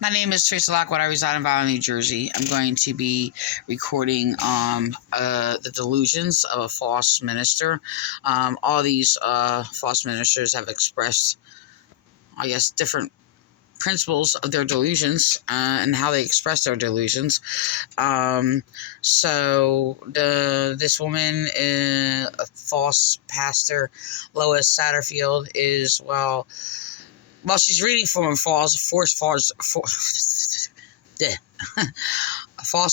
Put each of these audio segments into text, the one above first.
My name is Teresa Lockwood. I reside in Vineland, New Jersey. I'm going to be recording the delusions of a false minister. All these false ministers have expressed, I guess, different principles of their delusions and how they express their delusions. This woman, a false pastor, Lois Satterfield, is she's reading from a a false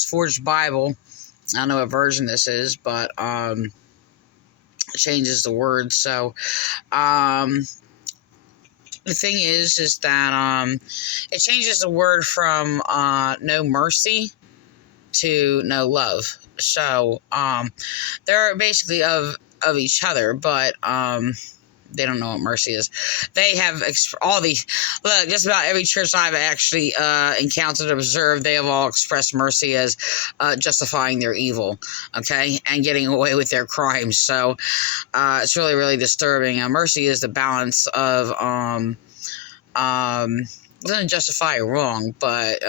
forged Bible. I don't know what version this is, but changes the words. So the thing is that it changes the word from no mercy to no love. So they're basically of each other, but they don't know what mercy is. They have just about every church I've actually encountered and observed, they have all expressed mercy as justifying their evil, okay, and getting away with their crimes. So it's really, really disturbing. Mercy is the balance of doesn't justify wrong, but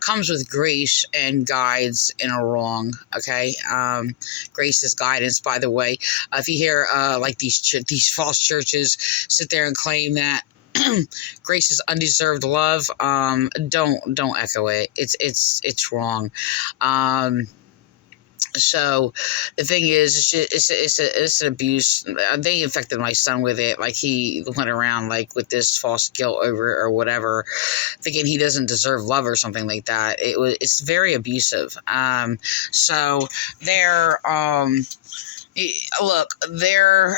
comes with grace and guides in a wrong. Okay, grace is guidance. By the way, if you hear like these false churches sit there and claim that grace is undeserved love, don't echo it. It's wrong. So the thing is, it's an abuse. They infected my son with it. Like, he went around like with this false guilt over it or whatever, thinking he doesn't deserve love or something like that. It's very abusive. So their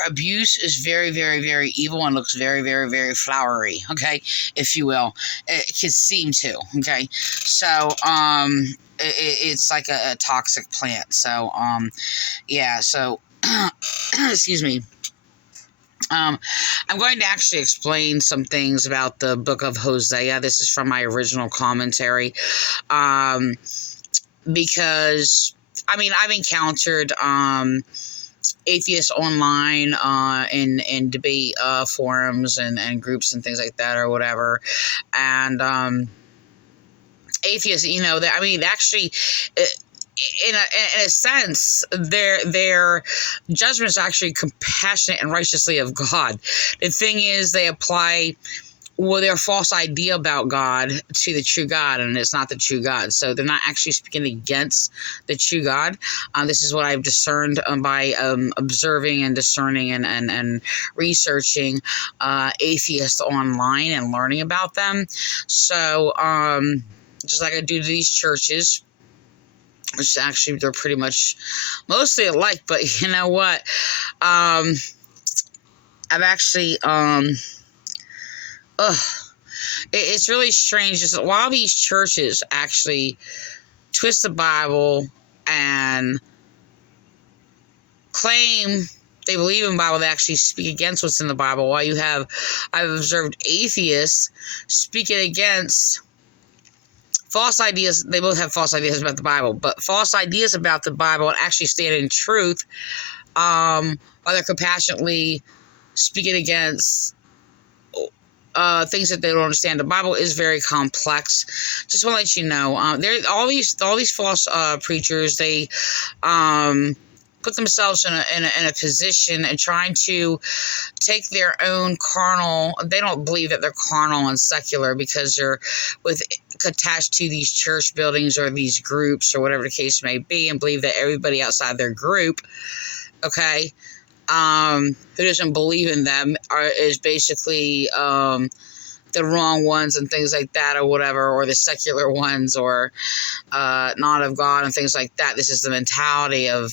abuse is very, very, very evil and looks very, very, very flowery, okay, if you will. It could seem to, okay. So it's like a toxic plant. So yeah. So excuse me. I'm going to actually explain some things about the book of Hosea. This is from my original commentary, because I've encountered atheists online in debate forums and groups and things like that or whatever, and atheists, actually, in a sense, their judgment is actually compassionate and righteously of God. The thing is, they apply their false idea about God to the true God, and it's not the true God. So they're not actually speaking against the true God. This is what I've discerned by observing and discerning and researching atheists online and learning about them. So just like I do to these churches, which actually they're pretty much mostly alike, but you know what? I've actually it's really strange. Just while these churches actually twist the Bible and claim they believe in the Bible, they actually speak against what's in the Bible. While I've observed atheists speaking against false ideas. They both have false ideas about the Bible, but false ideas about the Bible and actually stand in truth, while they're compassionately speaking against things that they don't understand. The Bible is very complex. Just want to let you know, all these false preachers. They put themselves in a position and trying to take their own carnal. They don't believe that they're carnal and secular because they're attached to these church buildings or these groups or whatever the case may be, and believe that everybody outside their group, okay, who doesn't believe in them is basically the wrong ones and things like that or whatever, or the secular ones, or not of God and things like that. This is the mentality of,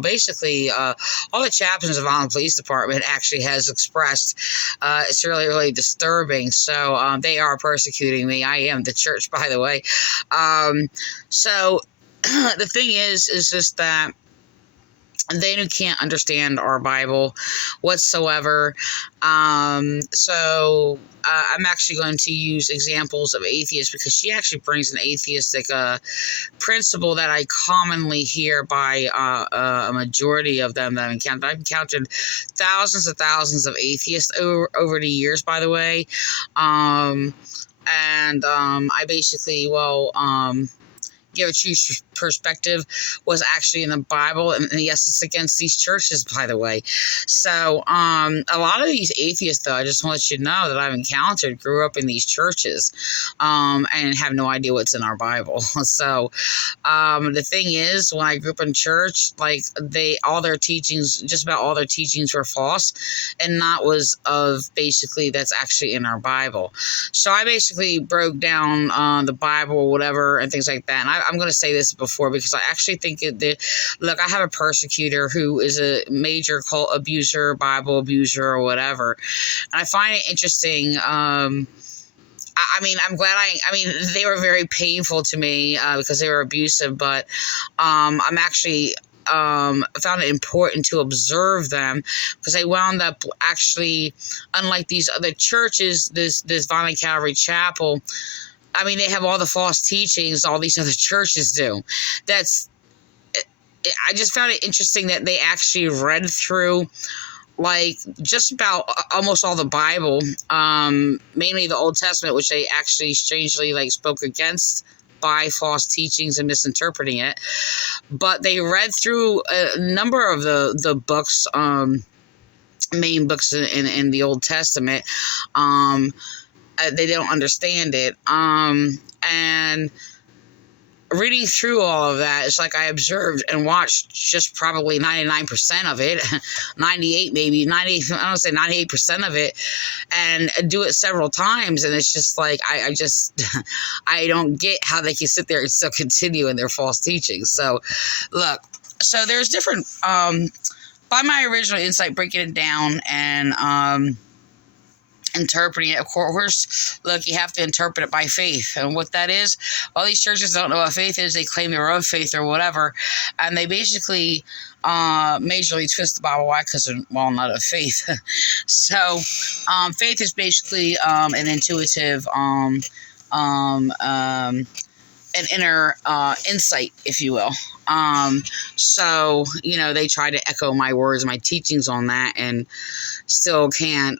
basically all the chaplains of Vineland Police Department actually has expressed. It's really, really disturbing. So they are persecuting me. I am the church, by the way. So the thing is just that they can't understand our Bible whatsoever. So I'm actually going to use examples of atheists, because she actually brings an atheistic principle that I commonly hear by a majority of them that I've encountered. I've encountered thousands of atheists over the years, by the way. I basically, give a true perspective was actually in the Bible, and yes, it's against these churches, by the way. So a lot of these atheists, though, I just want to let you know that I've encountered, grew up in these churches, and have no idea what's in our Bible. So the thing is, when I grew up in church, like all their teachings, just about all their teachings were false, and not was of basically that's actually in our Bible. So I basically broke down the Bible or whatever and things like that. And I'm going to say this before, because I actually think look, I have a persecutor who is a major cult abuser, Bible abuser, or whatever. And I find it interesting. I mean, I'm glad they were very painful to me because they were abusive, but I'm actually found it important to observe them, because they wound up actually, unlike these other churches, this Vineland Calvary Chapel, I mean, they have all the false teachings all these other churches do. I just found it interesting that they actually read through like just about almost all the Bible, mainly the Old Testament, which they actually strangely spoke against by false teachings and misinterpreting it. But they read through a number of the books, main books in the Old Testament. They don't understand it. And reading through all of that, it's like I observed and watched just probably 99% of it, 98 maybe, 90, I don't say 98% of it, and do it several times. And it's just like, I don't get how they can sit there and still continue in their false teachings. So, look, so there's different, by my original insight, breaking it down and, interpreting it. Of course, look, you have to interpret it by faith. And what that is, all these churches don't know what faith is. They claim their own faith or whatever. And they basically majorly twist the Bible. Why? Because they're, not of faith. So faith is basically an intuitive, an inner insight, if you will. So, they try to echo my words, my teachings on that, and still can't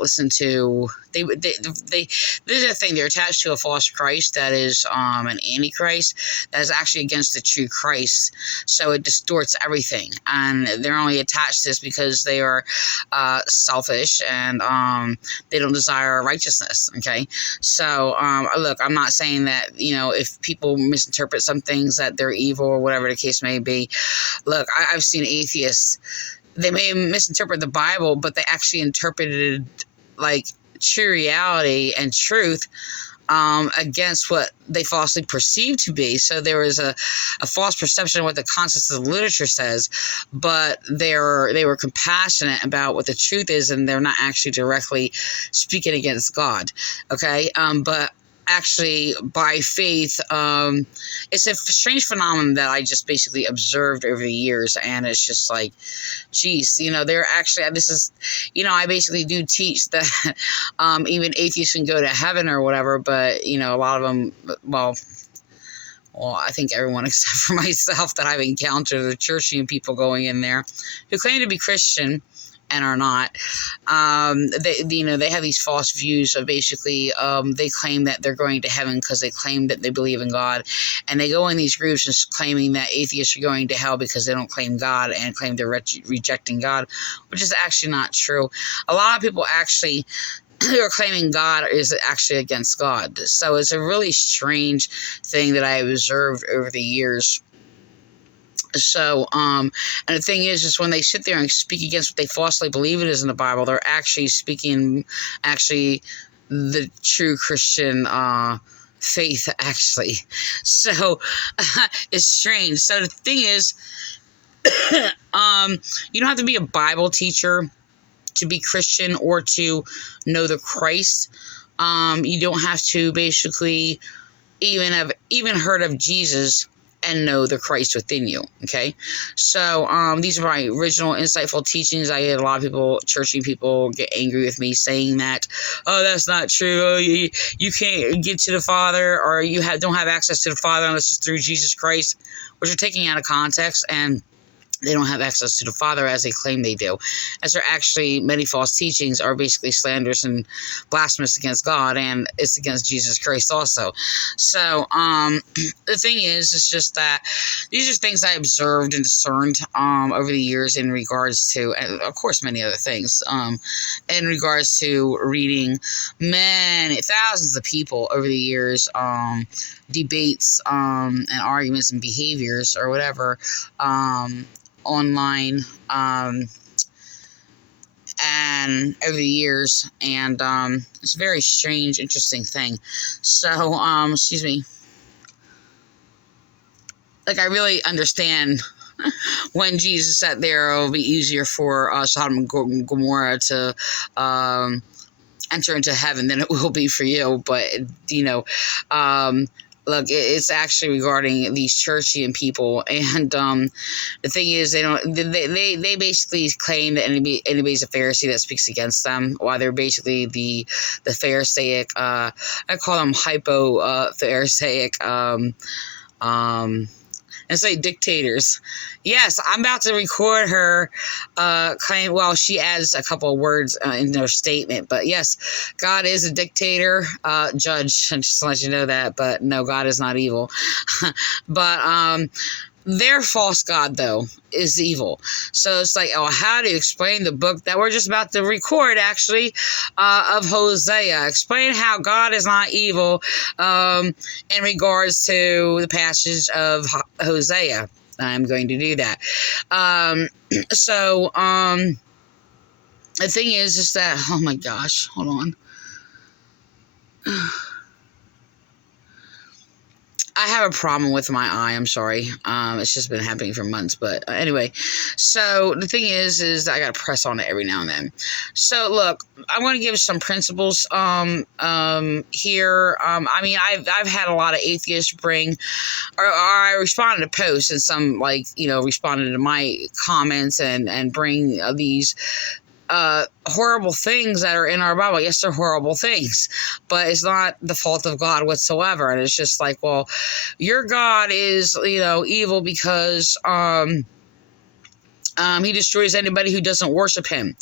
listen to. This is the thing. They're attached to a false Christ that is an antichrist that is actually against the true Christ. So it distorts everything, and they're only attached to this because they are selfish and they don't desire righteousness. Okay, so look, I'm not saying that if people misinterpret some things that they're evil or whatever the case may be. Look, I've seen atheists. They may misinterpret the Bible, but they actually interpreted true reality and truth against what they falsely perceived to be. So there was a false perception of what the context of the literature says, but they were compassionate about what the truth is, and they're not actually directly speaking against God. Okay, but actually by faith, it's a strange phenomenon that I just basically observed over the years, and it's just like, geez, they're actually, this is, I basically do teach that even atheists can go to heaven or whatever, but a lot of them, well, I think everyone except for myself that I've encountered, the churchy people going in there who claim to be Christian and are not. They have these false views of basically, they claim that they're going to heaven because they claim that they believe in God, and they go in these groups just claiming that atheists are going to hell because they don't claim God and claim they're rejecting God, which is actually not true. A lot of people actually who are claiming God is actually against God. So it's a really strange thing that I observed over the years. So, and the thing is when they sit there and speak against what they falsely believe it is in the Bible, they're actually speaking the true Christian faith, actually. So, it's strange. So the thing is, you don't have to be a Bible teacher to be Christian or to know the Christ. You don't have to basically even heard of Jesus and know the Christ within you. Okay, so these are my original insightful teachings. I had a lot of people, churchy people, get angry with me saying that, oh, that's not true. Oh, you can't get to the Father, or don't have access to the Father unless it's through Jesus Christ, which are taking out of context, and they don't have access to the Father as they claim they do, as there actually many false teachings are basically slanderous and blasphemous against God, and it's against Jesus Christ also. So the thing is, it's just that these are things I observed and discerned over the years in regards to, and of course many other things, in regards to reading many thousands of people over the years, debates and arguments and behaviors or whatever, online, and over the years, and it's a very strange, interesting thing. So excuse me, like, I really understand when Jesus said there it'll be easier for Sodom and Gomorrah to enter into heaven than it will be for you. But look, it's actually regarding these churchian people, and the thing is, they basically claim that anybody's a Pharisee that speaks against them, while they're basically the Pharisaic, I call them hypo Pharisaic, and say dictators. Yes, I'm about to record her claim. Well, she adds a couple of words in her statement, but yes, God is a dictator, judge. Just to let you know that. But no, God is not evil. But their false god, though, is evil. So it's like, oh, how do you explain the book that we're just about to record, actually, of Hosea? Explain how God is not evil in regards to the passage of Hosea. I'm going to do that. So the thing is that, oh my gosh, hold on. I have a problem with my eye. I'm sorry. It's just been happening for months. But anyway, so the thing is I got to press on it every now and then. So look, I want to give some principles here. I mean, I've had a lot of atheists bring, or I responded to posts, and some responded to my comments and bring these horrible things that are in our Bible. Yes, they're horrible things, but it's not the fault of God whatsoever. And it's just like, well, your God is, evil because he destroys anybody who doesn't worship him.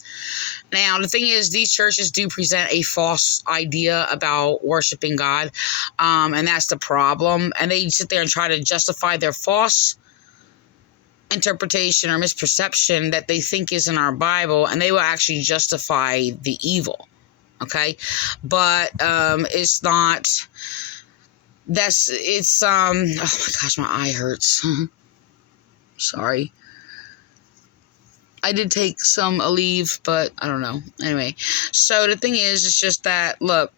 Now, the thing is, these churches do present a false idea about worshiping God, and that's the problem. And they sit there and try to justify their false interpretation or misperception that they think is in our Bible, and they will actually justify the evil. Okay, but it's not. It's oh my gosh, my eye hurts. Sorry. I did take some Aleve, but I don't know. Anyway, so the thing is, it's just that, look,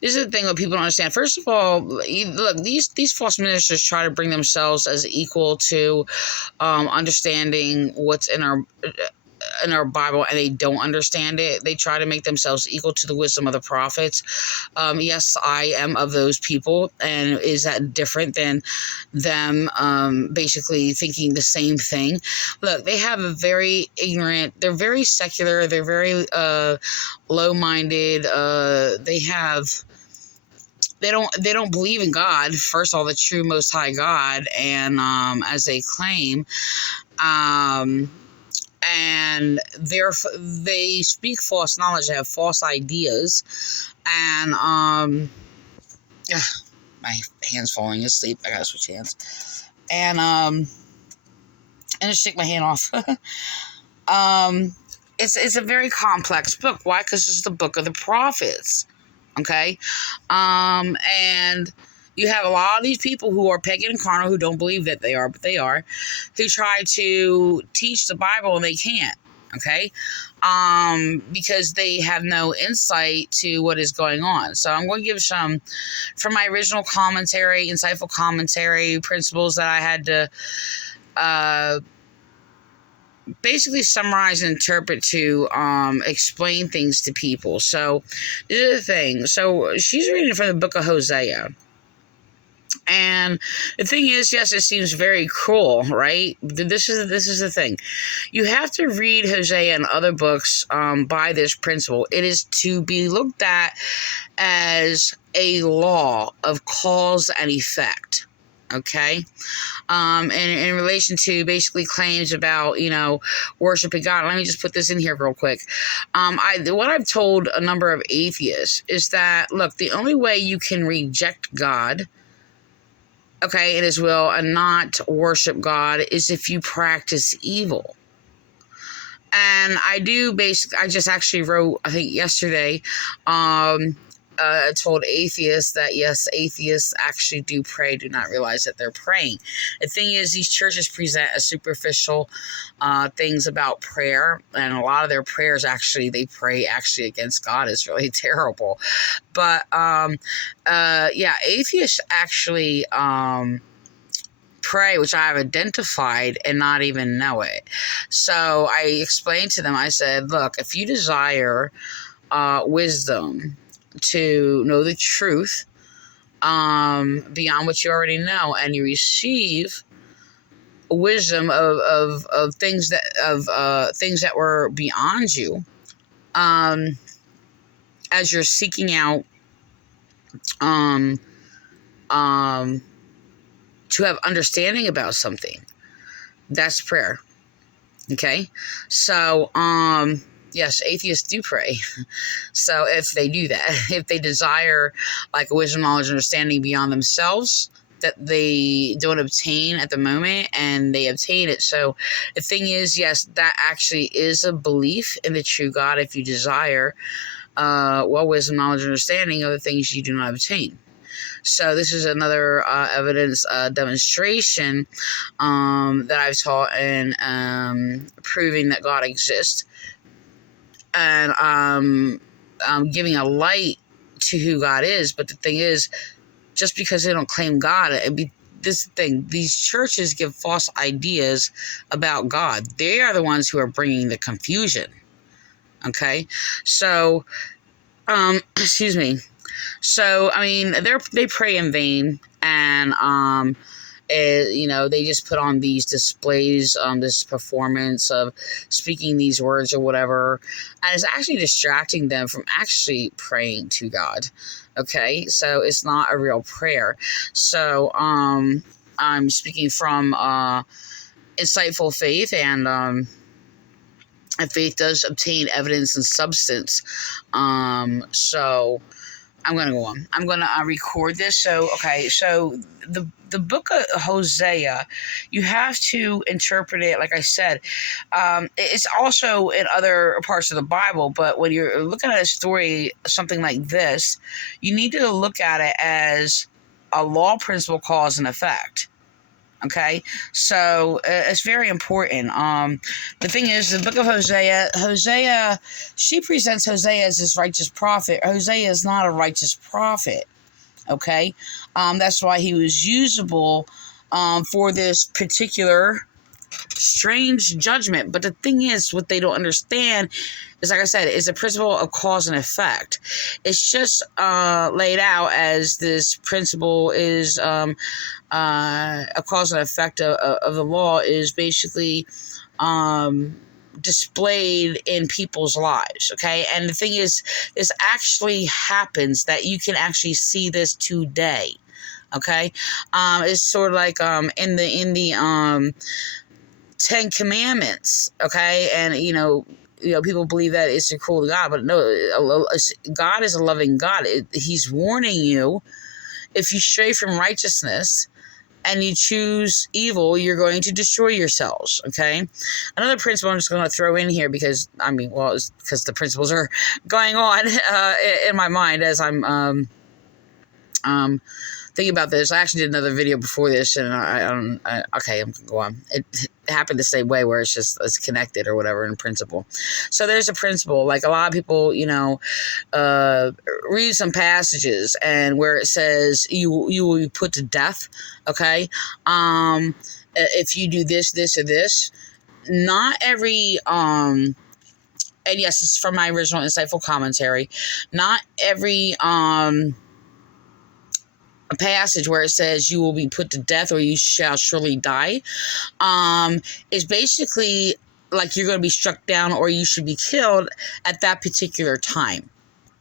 this is the thing that people don't understand. First of all, look, these false ministers try to bring themselves as equal to understanding what's in our Bible, and they don't understand it. They try to make themselves equal to the wisdom of the prophets. Yes, I am of those people, and is that different than them basically thinking the same thing? Look, they have a very ignorant, they're very secular, they're very low-minded, they don't believe in God, first of all, the true Most High God, and as they claim, and they speak false knowledge, they have false ideas, and my hand's falling asleep. I gotta switch hands, and just take my hand off. It's a very complex book. Why? Because it's the book of the prophets. Okay, and you have a lot of these people who are pagan and carnal, who don't believe that they are, but they are, who try to teach the Bible and they can't, okay? Because they have no insight to what is going on. So I'm going to give some, from my original commentary, insightful commentary, principles that I had to basically summarize and interpret to explain things to people. So this is the thing. So she's reading from the book of Hosea. And the thing is, yes, it seems very cruel, right? This is the thing. You have to read Hosea and other books by this principle. It is to be looked at as a law of cause and effect. Okay, and in relation to basically claims about worshiping God. Let me just put this in here real quick. What I've told a number of atheists is that, look, the only way you can reject God, okay, in his will, and not worship God is if you practice evil. And I just actually wrote, I think yesterday, told atheists that yes, atheists actually do pray, do not realize that they're praying. The thing is, these churches present a superficial things about prayer, and a lot of their prayers actually, they pray actually against God. Is really terrible. But atheists actually pray, which I have identified and not even know it. So I explained to them, I said, look, if you desire wisdom to know the truth beyond what you already know, and you receive wisdom of things that were beyond you, as you're seeking out to have understanding about something, that's prayer. Okay, so yes, atheists do pray. So if they do that, if they desire like wisdom, knowledge, understanding beyond themselves that they don't obtain at the moment, and they obtain it. So the thing is, yes, that actually is a belief in the true God if you desire wisdom, knowledge, understanding of the things you do not obtain. So this is another evidence demonstration that I've taught in proving that God exists, and giving a light to who God is. But the thing is, just because they don't claim God, these churches give false ideas about God. They are the ones who are bringing the confusion. Okay, so excuse me. So I mean, they pray in vain, and they just put on these displays, this performance of speaking these words or whatever, and it's actually distracting them from actually praying to God. Okay, so it's not a real prayer. So I'm speaking from insightful faith, and faith does obtain evidence and substance. So I'm going to go on. I'm going to record this. So the book of Hosea, you have to interpret it, like I said. It's also in other parts of the Bible, but when you're looking at a story, something like this, you need to look at it as a law, principle, cause, and effect. Okay, so it's very important. The thing is, the book of Hosea, she presents Hosea as this righteous prophet. Hosea is not a righteous prophet. Okay, that's why he was usable for this particular strange judgment. But the thing is, what they don't understand is, like I said, is the principle of cause and effect. It's just laid out as this principle is a cause and effect of the law is basically displayed in people's lives. Okay, and the thing is, this actually happens, that you can actually see this today. Okay, it's sort of like in the 10 Commandments, okay? And, people believe that it's a cruel to God, but no, God is a loving God. He's warning you, if you stray from righteousness and you choose evil, you're going to destroy yourselves, okay? Another principle I'm just going to throw in here because the principles are going on in my mind as I'm thinking about this. I actually did another video before this, and I'm going to go on. It happened the same way, where it's connected or whatever in principle. So there's a principle, like a lot of people, read some passages and where it says you will be put to death. Okay, if you do this, this, or this. Not every and yes, it's from my original insightful commentary. Not every a passage where it says you will be put to death or you shall surely die, is basically like you're going to be struck down or you should be killed at that particular time.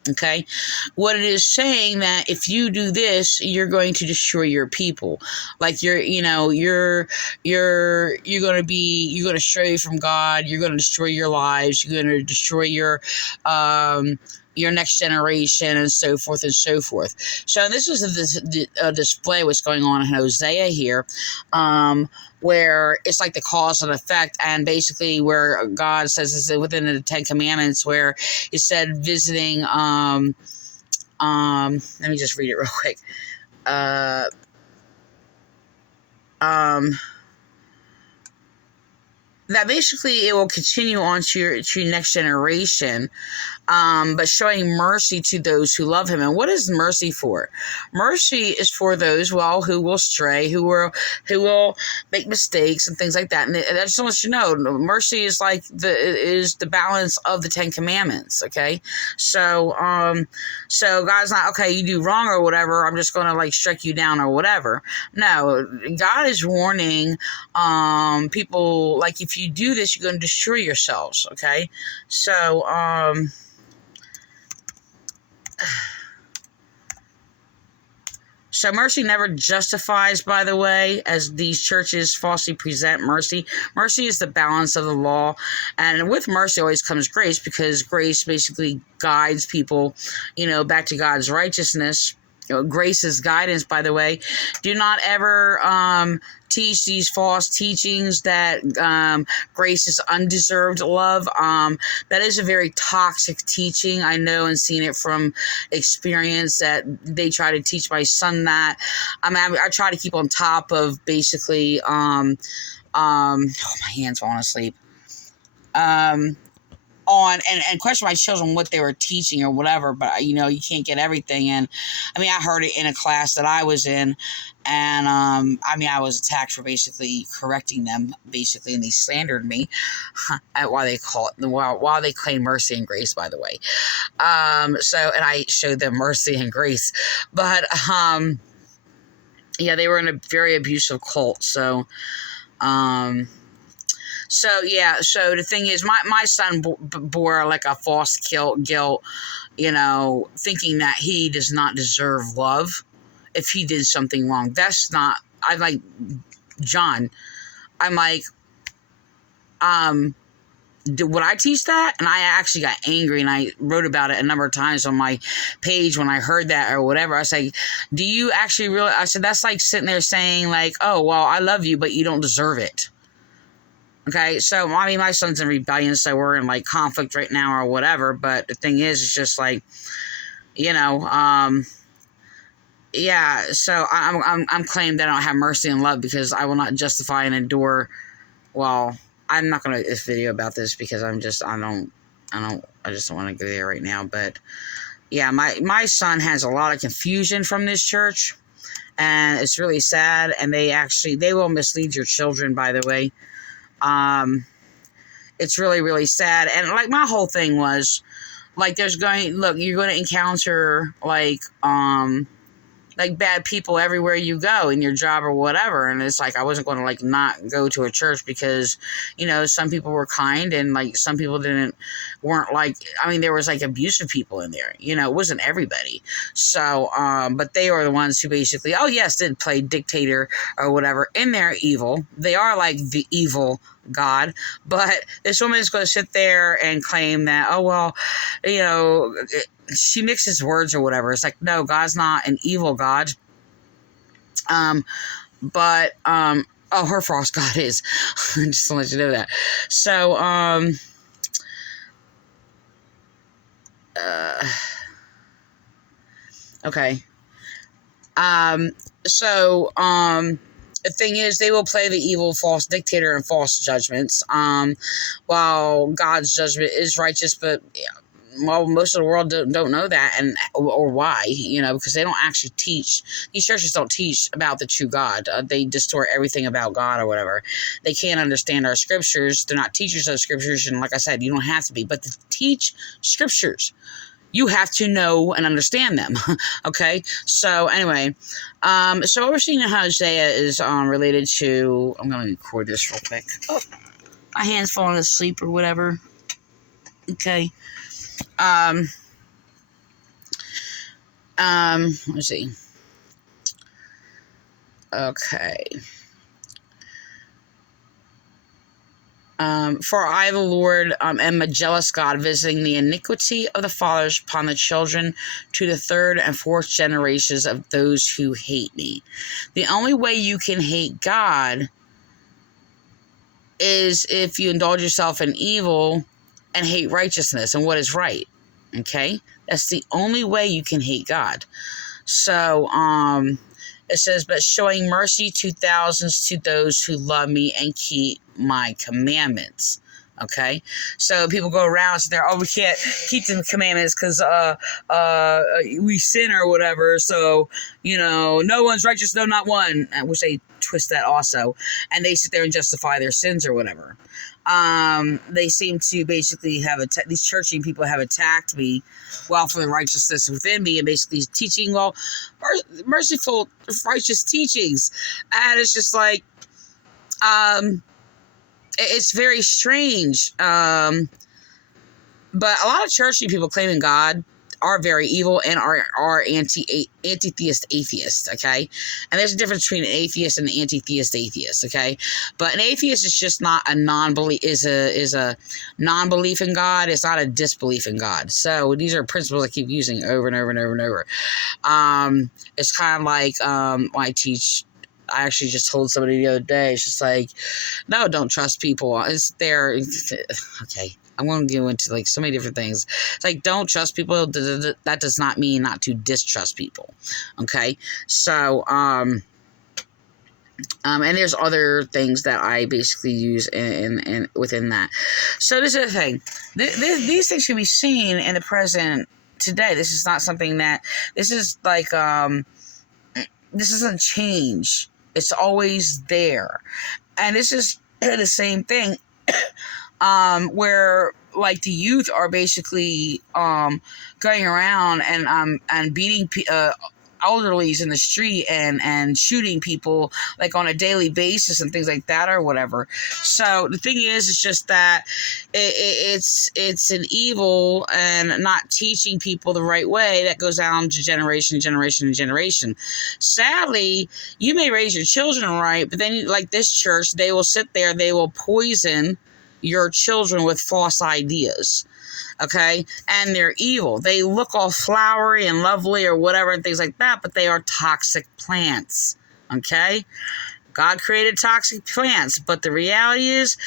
Okay, what it is saying that if you do this, you're going to destroy your people. Like you're going to stray from God. You're going to destroy your lives. You're going to destroy your next generation, and so forth and so forth. So this is a display what's going on in Hosea here, where it's like the cause and effect, and basically where God says this within the Ten Commandments, where it said visiting. Let me just read it real quick. That basically it will continue on to your next generation, but showing mercy to those who love him. And what is mercy for? Mercy is for those, who will stray, who will make mistakes and things like that. And I just want you to know, mercy is like the balance of the Ten Commandments. Okay, so God's not, okay, you do wrong or whatever, I'm just going to like strike you down or whatever. No, God is warning people, like, if you do this, you're going to destroy yourselves. Okay, so So mercy never justifies, by the way, as these churches falsely present mercy. Mercy is the balance of the law. And with mercy always comes grace, because grace basically guides people, back to God's righteousness. Grace is guidance, by the way. Do not ever teach these false teachings that grace is undeserved love. That is a very toxic teaching. I know and seen it from experience that they try to teach my son that. I try to keep on top of basically, my hand's falling asleep. And question my children what they were teaching or whatever, but you can't get everything. And I heard it in a class that I was in, and I was attacked for basically correcting them, basically, and they slandered me while they claim mercy and grace, by the way. And I showed them mercy and grace, but they were in a very abusive cult. So the thing is, my son bore like a false guilt, thinking that he does not deserve love if he did something wrong. That's not, I'm like, John, I'm like, would I teach that? And I actually got angry, and I wrote about it a number of times on my page when I heard that or whatever. I was like, do you actually really, I said, that's like sitting there saying like, oh, well, I love you, but you don't deserve it. Okay, so, my son's in rebellion, so we're in, like, conflict right now or whatever, but the thing is, it's just, like, so I'm claiming that I don't have mercy and love because I will not justify and endure, well, I'm not going to make this video about this because I just don't want to go there right now, but, yeah, my son has a lot of confusion from this church, and it's really sad, and they will mislead your children, by the way. It's really, really sad. And like my whole thing was like, you're going to encounter like bad people everywhere you go in your job or whatever. And it's like, I wasn't going to like not go to a church because, some people were kind and like some people weren't like, there was like abusive people in there, it wasn't everybody. So, but they are the ones who basically, did play dictator or whatever, and they're evil. They are like the evil God, but this woman is going to sit there and claim that, she mixes words or whatever. It's like, no, God's not an evil God. But her false God is. Just to let you know that. So, okay. The thing is, they will play the evil, false dictator and false judgments, while God's judgment is righteous, but most of the world don't know that, or why, because they don't actually teach. These churches don't teach about the true God. They distort everything about God or whatever. They can't understand our scriptures. They're not teachers of scriptures, and like I said, you don't have to be, but to teach scriptures, you have to know and understand them. Okay, so anyway, so what we're seeing in Hosea is related to, I'm going to record this real quick. Oh, my hand's falling asleep or whatever. Okay. Let's see. Okay. For I, the Lord, am a jealous God, visiting the iniquity of the fathers upon the children to the third and fourth generations of those who hate me. The only way you can hate God is if you indulge yourself in evil and hate righteousness and what is right. Okay? That's the only way you can hate God. So, it says, but showing mercy to thousands to those who love me and keep my commandments. Okay, so people go around and say, "Oh, we can't keep the commandments because we sin or whatever." So no one's righteous, no, not one. Which they twist that also, and they sit there and justify their sins or whatever. They seem to basically have these churching people have attacked me, well, for the righteousness within me, and basically teaching merciful, righteous teachings, and it's just like, it's very strange. But a lot of churchy people claiming God are very evil and are anti-theist atheists, okay? And there's a difference between an atheist and an anti-theist atheist, okay? But an atheist is just not a non-belief, is a non-belief in God. It's not a disbelief in God. So these are principles I keep using over and over and over and over. It's kind of like when I teach. I actually just told somebody the other day, it's just like, no, don't trust people. It's there. Okay. I'm going to go into like so many different things. It's like, don't trust people. That does not mean not to distrust people. Okay. So, and there's other things that I basically use in within that. So this is the thing. These things should be seen in the present today. This is not something that, this is like, this doesn't change. It's always there. And this is the same thing, where like the youth are basically going around and beating elderlies in the street and shooting people like on a daily basis and things like that or whatever. So the thing is, it's just that it's an evil and not teaching people the right way that goes down to generation. Sadly, you may raise your children right, but then like this church, they will sit there, they will poison your children with false ideas. Okay, and they're evil. They look all flowery and lovely or whatever and things like that, but they are toxic plants. Okay, God created toxic plants, but the reality is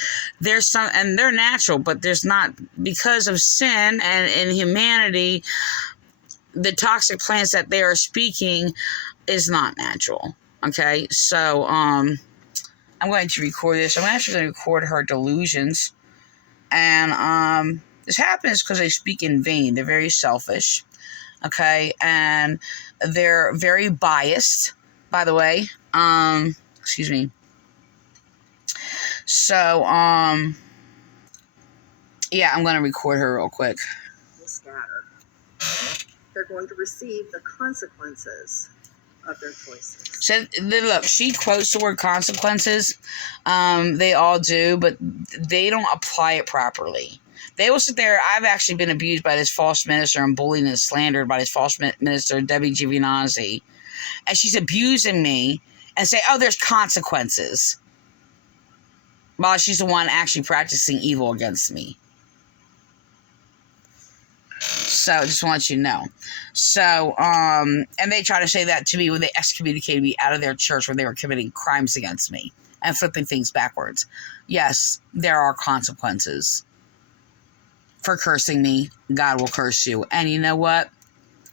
there's some, and they're natural, but there's not, because of sin and in humanity, the toxic plants that they are speaking is not natural. Okay, so I'm going to record this. I'm actually going to record her delusions, and this happens because they speak in vain. They're very selfish, okay? And they're very biased, by the way. Excuse me. So, yeah, I'm going to record her real quick. Scatter. They're going to receive the consequences of their choices. So, look, she quotes the word consequences. They all do, but they don't apply it properly. They will sit there. I've actually been abused by this false minister and bullied and slandered by this false minister, Debbie Giovanazzi. And she's abusing me and say, oh, there's consequences. While she's the one actually practicing evil against me. So, just want you to know. So, and they try to say that to me when they excommunicated me out of their church when they were committing crimes against me and flipping things backwards. Yes, there are consequences. For cursing me, God will curse you. And you know what?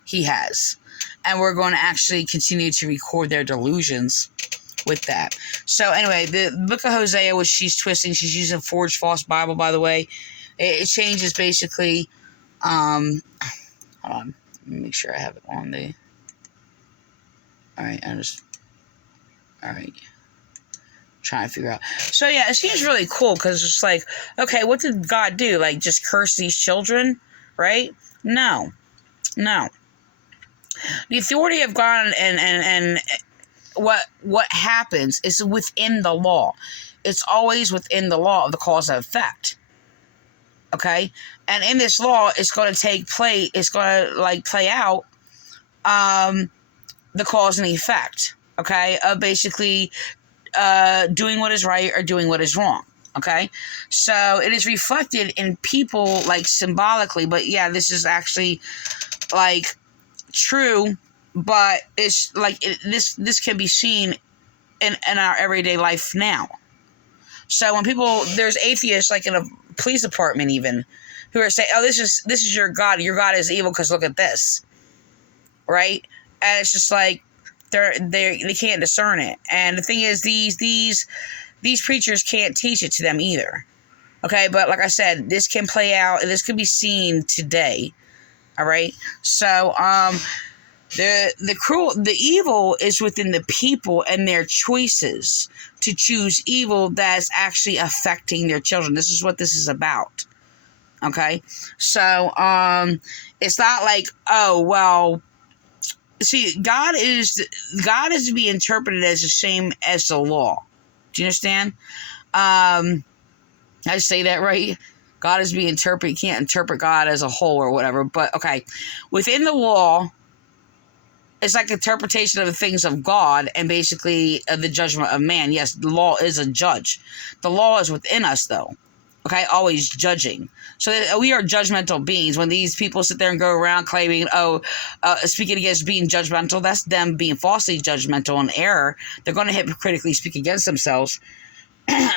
He has. And we're going to actually continue to record their delusions with that. So anyway, the book of Hosea, which she's twisting, she's using forged false Bible, by the way. It changes basically. Hold on. Let me make sure I have it on the. Alright, Alright. Trying to figure out. So yeah, it seems really cool because it's like, okay, what did God do? Like just curse these children, right? No. No. The authority of God and what happens is within the law. It's always within the law of the cause and effect. Okay? And in this law, it's going to it's going to play out the cause and the effect. Okay? Of basically doing what is right or doing what is wrong. Okay? So it is reflected in people symbolically, but yeah, this is actually true, but it's this can be seen in our everyday life now. So when there's atheists in a police department even who are saying, oh, this is your God is evil because look at this, right? And it's just they can't discern it. And the thing is, these preachers can't teach it to them either. Okay, but like I said, this can play out, this can be seen today. All right, so the evil is within the people and their choices to choose evil that's actually affecting their children. This is what this is about. Okay, so it's not oh well. See, God is to be interpreted as the same as the law. Do you understand? I say that right? God is to be interpreted. You can't interpret God as a whole or whatever. But okay, within the law, it's interpretation of the things of God and basically the judgment of man. Yes, the law is a judge. The law is within us, though. Okay, always judging. So we are judgmental beings. When these people sit there and go around claiming, speaking against being judgmental, that's them being falsely judgmental and error. They're going to hypocritically speak against themselves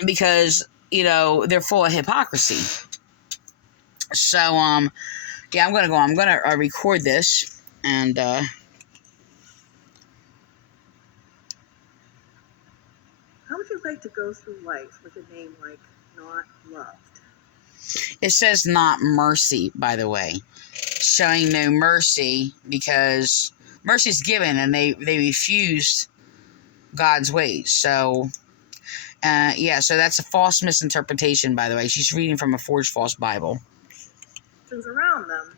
because, they're full of hypocrisy. So, yeah, I'm going to go. I'm going to record this and, How would you like to go through life with a name like Not Loved? It says not mercy, by the way. Showing no mercy because mercy is given and they refused God's ways. So, so that's a false misinterpretation, by the way. She's reading from a forged false Bible. Around them,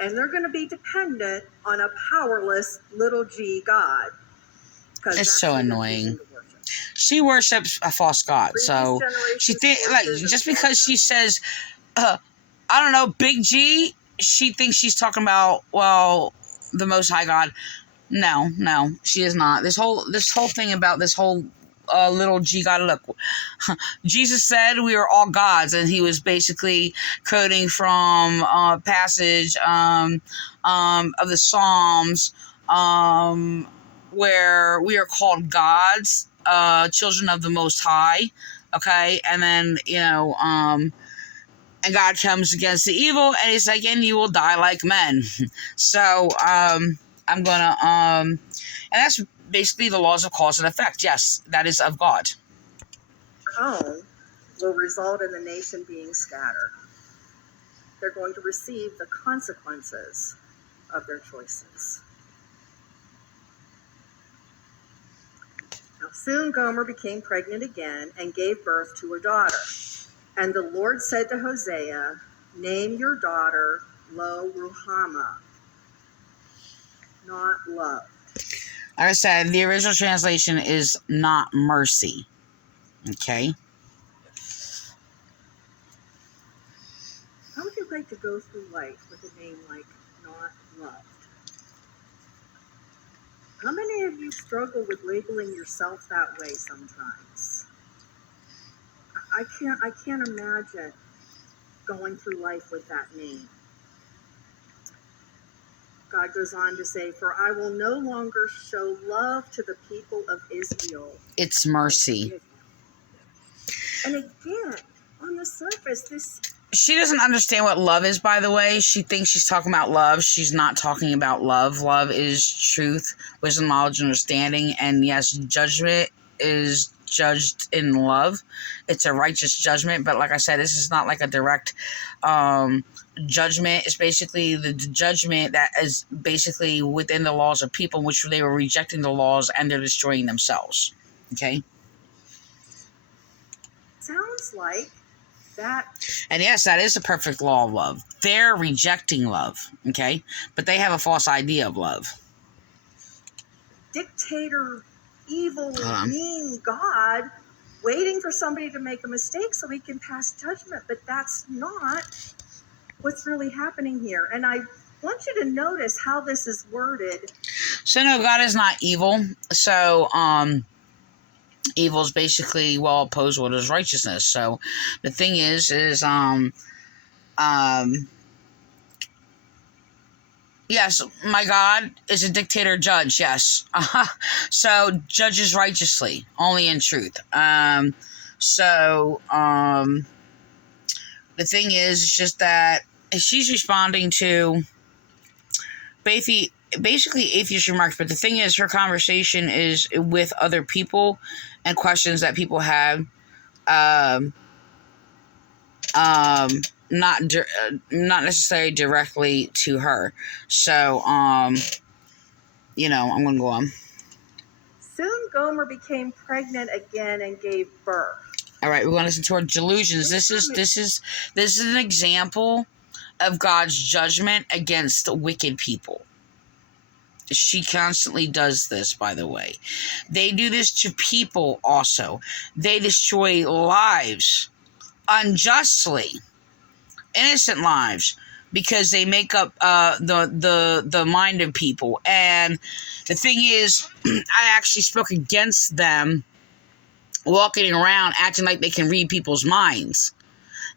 and they're going to be dependent on a powerless little g God. It's so annoying. She worships a false god, so she just because she says, I don't know, Big G, she thinks she's talking about the Most High God. No, she is not. This whole thing about this whole little g God. Look, Jesus said we are all gods, and he was basically quoting from a passage of the Psalms where we are called gods, children of the Most High. Okay, and then and God comes against the evil, and he's like, and you will die like men. So I'm gonna and that's basically the laws of cause and effect. Yes, that is of God. Own will result in the nation being scattered. They're going to receive the consequences of their choices. Now, soon Gomer became pregnant again and gave birth to a daughter. And the Lord said to Hosea, name your daughter Lo Ruhamah, not love. Like I said, the original translation is not mercy. Okay? How would you like to go through life with a name like Not Loved? How many of you struggle with labeling yourself that way sometimes? I can't imagine going through life with that name. God goes on to say, for I will no longer show love to the people of Israel. It's mercy. And again, on the surface, she doesn't understand what love is, by the way. She thinks she's talking about love. She's not talking about love. Love is truth, wisdom, knowledge, and understanding. And yes, judgment is judged in love. It's a righteous judgment. But like I said, this is not like a direct judgment. It's basically the judgment that is basically within the laws of people, which they were rejecting the laws and they're destroying themselves. Okay? Sounds like That And yes, that is a perfect law of love. They're rejecting love, okay? But they have a false idea of love. dictator, evil, Uh-huh. mean God waiting for somebody to make a mistake so he can pass judgment. But that's not what's really happening here. And I want you to notice how this is worded. So no, God is not evil. So, evil is basically, well, opposed what is righteousness. So the thing is, yes, my God is a dictator judge, yes. So judges righteously, only in truth. The thing is, it's just that she's responding to basically atheist remarks, but the thing is, her conversation is with other people and questions that people have. Um, not necessarily directly to her. So, I'm gonna go on. Soon Gomer became pregnant again and gave birth. All right, we're going to listen to our delusions. This is an example of God's judgment against wicked people. She constantly does this, by the way. They do this to people also. They destroy lives unjustly, innocent lives, because they make up the mind of people. And the thing is, I actually spoke against them walking around acting like they can read people's minds.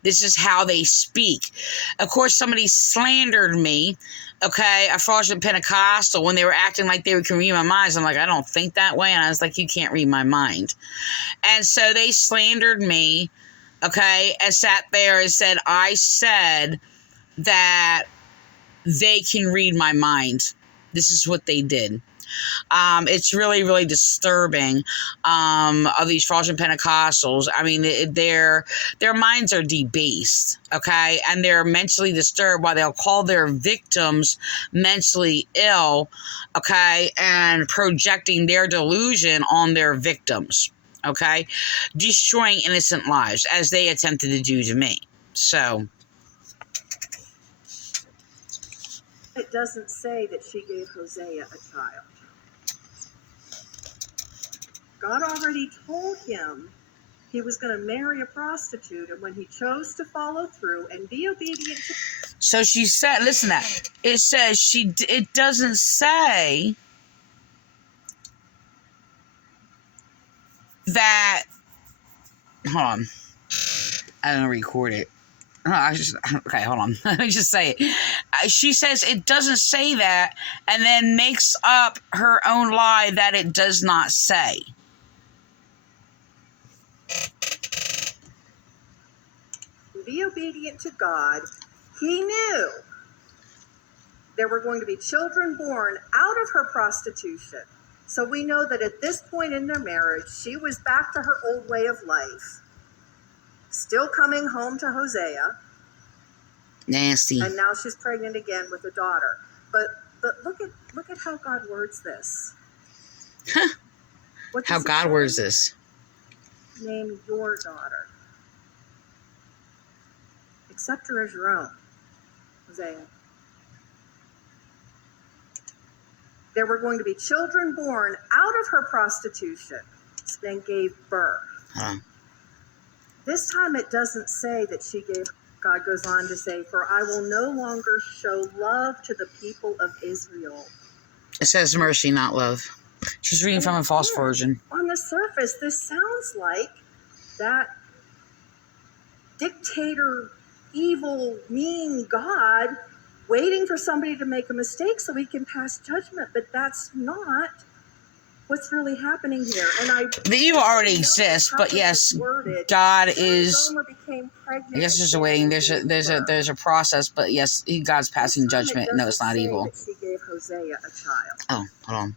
This is how they speak. Of course, somebody slandered me, okay, a fraudulent Pentecostal, when they were acting like they can read my minds. I'm like, I don't think that way. And I was like, you can't read my mind. And so they slandered me, okay, and sat there and said, I said that they can read my mind. This is what they did. It's really, really disturbing of these fraudulent Pentecostals. I mean, their minds are debased, okay? And they're mentally disturbed while they'll call their victims mentally ill, okay? And projecting their delusion on their victims, okay? Destroying innocent lives, as they attempted to do to me. So It doesn't say that she gave Hosea a child. God already told him he was going to marry a prostitute, and when he chose to follow through and be obedient to... So she said, listen to that. It says it doesn't say that, hold on. I don't record it. Okay, hold on. Let me just say it. She says it doesn't say that, and then makes up her own lie that it does not say. Be obedient to God. He knew there were going to be children born out of her prostitution. So we know that at this point in their marriage, she was back to her old way of life, still coming home to Hosea. Nasty. And now she's pregnant again with a daughter. But look at how God words this. How God words this. Name your daughter. Accept her as your own. Hosea. There were going to be children born out of her prostitution, then gave birth. This time it doesn't say that she gave. God goes on to say, for I will no longer show love to the people of Israel. It says mercy, not love. She's reading from a false version. On the surface, this sounds like that dictator, evil, mean God waiting for somebody to make a mistake so he can pass judgment. But that's not what's really happening here. And the evil already exists, but yes, God is. I guess there's a waiting. There's a process, but yes, God's passing judgment. No, it's not evil. She gave Hosea a child. Oh, hold on.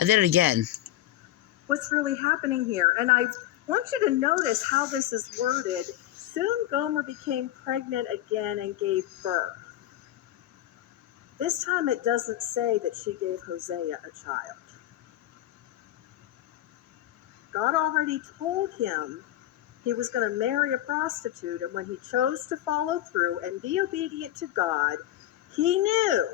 I did it again. What's really happening here? And I want you to notice how this is worded. Soon Gomer became pregnant again and gave birth. This time it doesn't say that she gave Hosea a child. God already told him he was going to marry a prostitute, and when he chose to follow through and be obedient to God, he knew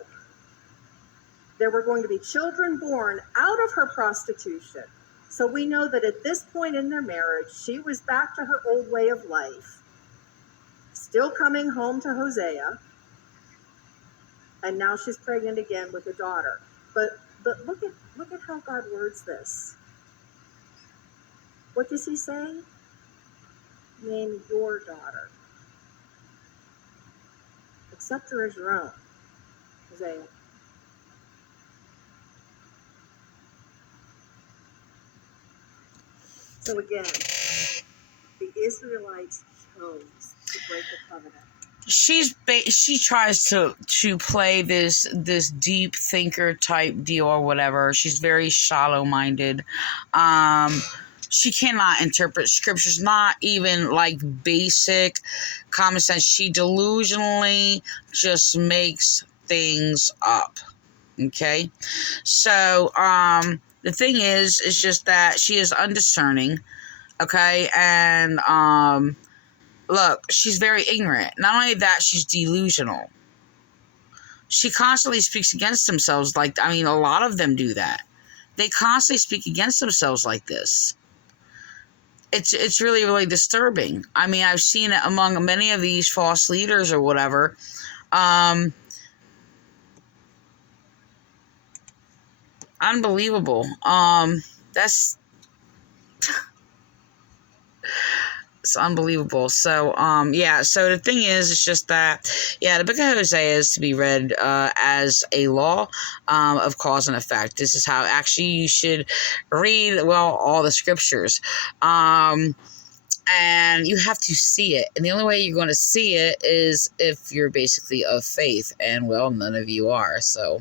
there were going to be children born out of her prostitution. So we know that at this point in their marriage, she was back to her old way of life, still coming home to Hosea, and now she's pregnant again with a daughter. But look at how God words this. What does he say? Name your daughter. Accept her as your own, Hosea. So again, the Israelites chose to break the covenant. She tries to play this deep thinker type deal or whatever. She's very shallow minded. She cannot interpret scriptures, not even like basic common sense. She delusionally just makes things up. Okay, so the thing is just that she is undiscerning. Okay, and look, she's very ignorant. Not only that, she's delusional. She constantly speaks against themselves. A lot of them do that. They constantly speak against themselves like this. It's really, really disturbing. I've seen it among many of these false leaders or whatever. Unbelievable. It's unbelievable. So, so the thing is, it's just that, the book of Hosea is to be read as a law of cause and effect. This is how actually you should read, all the scriptures. And you have to see it. And the only way you're going to see it is if you're basically of faith. And, none of you are. So,